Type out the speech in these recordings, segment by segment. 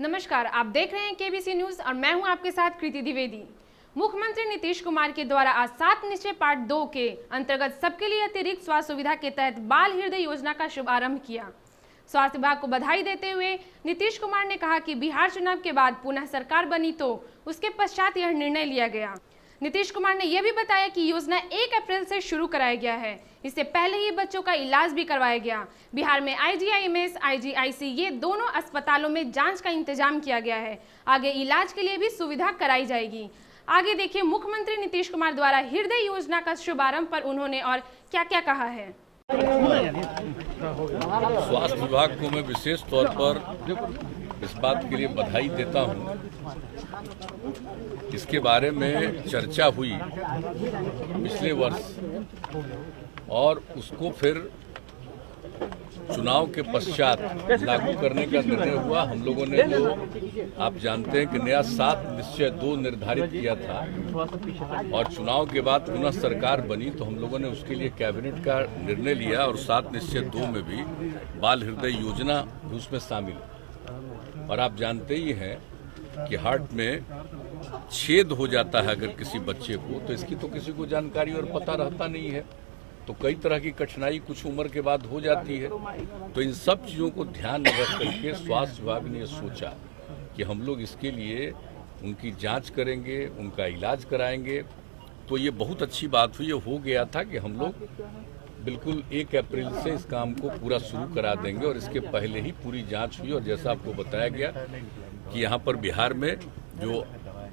नमस्कार, आप देख रहे हैं केबीसी न्यूज और मैं हूं आपके साथ कृति द्विवेदी। मुख्यमंत्री नीतीश कुमार के द्वारा आज 7 निश्चय पार्ट 2 के अंतर्गत सबके लिए अतिरिक्त स्वास्थ्य सुविधा के तहत बाल हृदय योजना का शुभारंभ किया। स्वास्थ्य विभाग को बधाई देते हुए नीतीश कुमार ने कहा कि बिहार चुनाव के बाद पुनः सरकार बनी तो उसके पश्चात यह निर्णय लिया गया। नीतीश कुमार ने यह भी बताया कि योजना 1 अप्रैल से शुरू कराया गया है। इससे पहले ही बच्चों का इलाज भी करवाया गया। बिहार में IGIMS, IGIC ये दोनों अस्पतालों में जांच का इंतजाम किया गया है। आगे इलाज के लिए भी सुविधा कराई जाएगी। आगे देखिए मुख्यमंत्री नीतीश कुमार द्वारा हृदय योजना का शुभारंभ पर उन्होंने और क्या क्या कहा है। स्वास्थ्य विभाग को मैं विशेष तौर पर इस बात के लिए बधाई देता हूं। इसके बारे में चर्चा हुई पिछले वर्ष और उसको फिर चुनाव के पश्चात लागू करने का निर्णय हुआ। हम लोगों ने जो आप जानते हैं कि नया 7 निश्चय 2 निर्धारित किया था और चुनाव के बाद पुनः सरकार बनी तो हम लोगों ने उसके लिए कैबिनेट का निर्णय लिया और 7 निश्चय 2 में भी बाल हृदय योजना उसमें शामिल है। और आप जानते ही हैं कि हार्ट में छेद हो जाता है अगर किसी बच्चे को, तो इसकी तो किसी को जानकारी और पता रहता नहीं है, तो कई तरह की कठिनाई कुछ उम्र के बाद हो जाती है। तो इन सब चीज़ों को ध्यान में रख करके स्वास्थ्य विभाग ने सोचा कि हम लोग इसके लिए उनकी जांच करेंगे, उनका इलाज कराएंगे। तो ये बहुत अच्छी बात हुई। ये हो गया था कि हम लोग बिल्कुल 1 अप्रैल से इस काम को पूरा शुरू करा देंगे और इसके पहले ही पूरी जांच हुई। और जैसा आपको बताया गया कि यहाँ पर बिहार में जो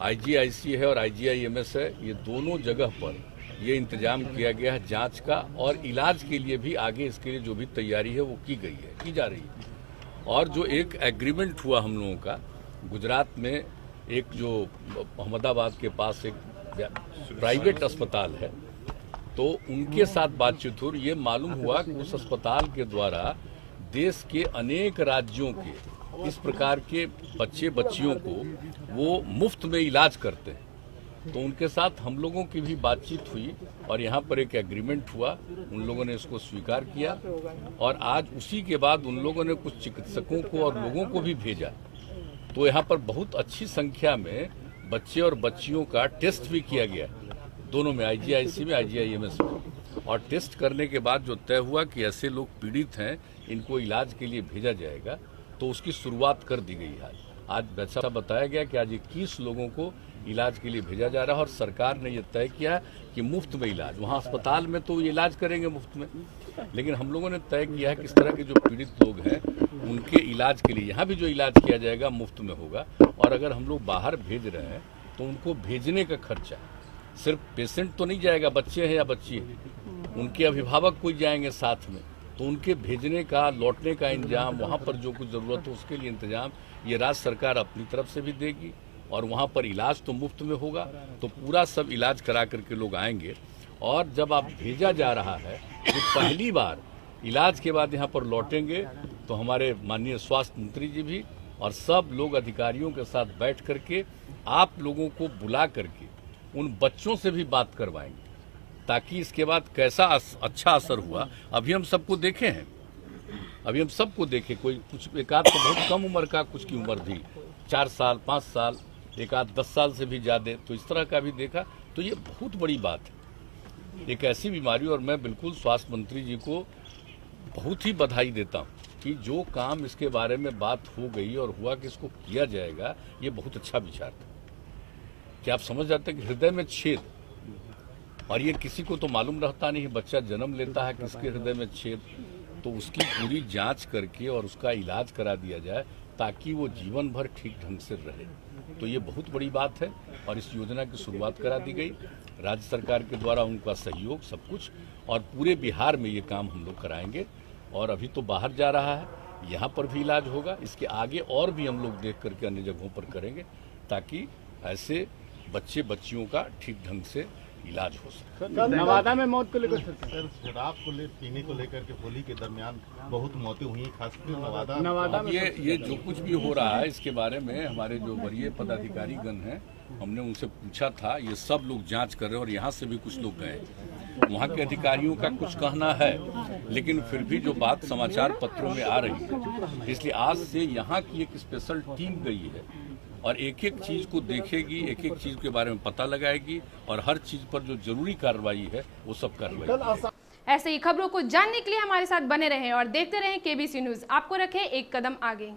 IGIC है और IGIMS है, ये दोनों जगह पर ये इंतजाम किया गया है जांच का, और इलाज के लिए भी आगे इसके लिए जो भी तैयारी है वो की जा रही है। और जो एक एग्रीमेंट हुआ हम लोगों का गुजरात में, एक जो अहमदाबाद के पास एक प्राइवेट अस्पताल है, तो उनके साथ बातचीत हुई। ये मालूम हुआ कि उस अस्पताल के द्वारा देश के अनेक राज्यों के इस प्रकार के बच्चे बच्चियों को वो मुफ्त में इलाज करते हैं। तो उनके साथ हम लोगों की भी बातचीत हुई और यहाँ पर एक एग्रीमेंट हुआ। उन लोगों ने इसको स्वीकार किया और आज उसी के बाद उन लोगों ने कुछ चिकित्सकों को और लोगों को भी भेजा। तो यहाँ पर बहुत अच्छी संख्या में बच्चे और बच्चियों का टेस्ट भी किया गया, दोनों में, IGIC में, IGIMS में। और टेस्ट करने के बाद जो तय हुआ कि ऐसे लोग पीड़ित हैं, इनको इलाज के लिए भेजा जाएगा, तो उसकी शुरुआत कर दी गई है। आज वैसा बताया गया कि आज 21 लोगों को इलाज के लिए भेजा जा रहा है और सरकार ने यह तय किया कि मुफ्त में इलाज, वहाँ अस्पताल में तो इलाज करेंगे मुफ्त में, लेकिन हम लोगों ने तय किया है कि इस तरह के जो पीड़ित लोग हैं उनके इलाज के लिए यहाँ भी जो इलाज किया जाएगा मुफ्त में होगा। और अगर हम लोग बाहर भेज रहे हैं तो उनको भेजने का खर्चा, सिर्फ पेशेंट तो नहीं जाएगा, बच्चे हैं या बच्ची है, उनके अभिभावक कोई जाएंगे साथ में, तो उनके भेजने का, लौटने का इंतजाम, वहाँ पर जो कुछ ज़रूरत हो उसके लिए इंतजाम ये राज्य सरकार अपनी तरफ से भी देगी। और वहाँ पर इलाज तो मुफ्त में होगा, तो पूरा सब इलाज करा करके लोग आएंगे। और जब आप भेजा जा रहा है तो पहली बार इलाज के बाद यहाँ पर लौटेंगे तो हमारे माननीय स्वास्थ्य मंत्री जी भी और सब लोग अधिकारियों के साथ बैठ करके आप लोगों को बुला करके उन बच्चों से भी बात करवाएंगे, ताकि इसके बाद कैसा अच्छा असर हुआ अभी हम सबको देखे हैं। अभी हम सबको देखे, कोई कुछ एक आध तो बहुत कम उम्र का, कुछ की उम्र भी 4 साल 5 साल, एक आध 10 साल से भी ज़्यादा, तो इस तरह का भी देखा। तो ये बहुत बड़ी बात है, एक ऐसी बीमारी। और मैं बिल्कुल स्वास्थ्य मंत्री जी को बहुत ही बधाई देता हूँ कि जो काम इसके बारे में बात हो गई और हुआ कि इसको किया जाएगा, ये बहुत अच्छा विचार था। कि आप समझ जाते हैं कि हृदय में छेद, और ये किसी को तो मालूम रहता नहीं है, बच्चा जन्म लेता है किसके हृदय में छेद, तो उसकी पूरी जांच करके और उसका इलाज करा दिया जाए ताकि वो जीवन भर ठीक ढंग से रहे। तो ये बहुत बड़ी बात है और इस योजना की शुरुआत करा दी गई राज्य सरकार के द्वारा, उनका सहयोग सब कुछ, और पूरे बिहार में ये काम हम लोग कराएंगे। और अभी तो बाहर जा रहा है, यहाँ पर भी इलाज होगा, इसके आगे और भी हम लोग देख करके अन्य जगहों पर करेंगे ताकि ऐसे बच्चे बच्चियों का ठीक ढंग से इलाज हो सके। नवादा में मौत को लेकर सर, शराब को पीने को लेकर के होली के दरमियान बहुत मौतें हुई, खासकर नवादा में। ये जो कुछ भी हो रहा है इसके बारे में हमारे जो वरीय पदाधिकारी गण हैं, हमने उनसे पूछा था, ये सब लोग जांच कर रहे हैं और यहाँ से भी कुछ लोग गए। वहाँ के अधिकारियों का कुछ कहना है, लेकिन फिर भी जो बात समाचार पत्रों में आ रही है, इसलिए आज से यहाँ की एक स्पेशल टीम गई है और एक एक चीज़ को देखेगी, एक एक चीज़ के बारे में पता लगाएगी और हर चीज़ पर जो जरूरी कार्रवाई है वो सब कार्रवाई। ऐसे ही खबरों को जानने के लिए हमारे साथ बने रहें और देखते रहें केबीसी न्यूज़, आपको रखे एक कदम आगे।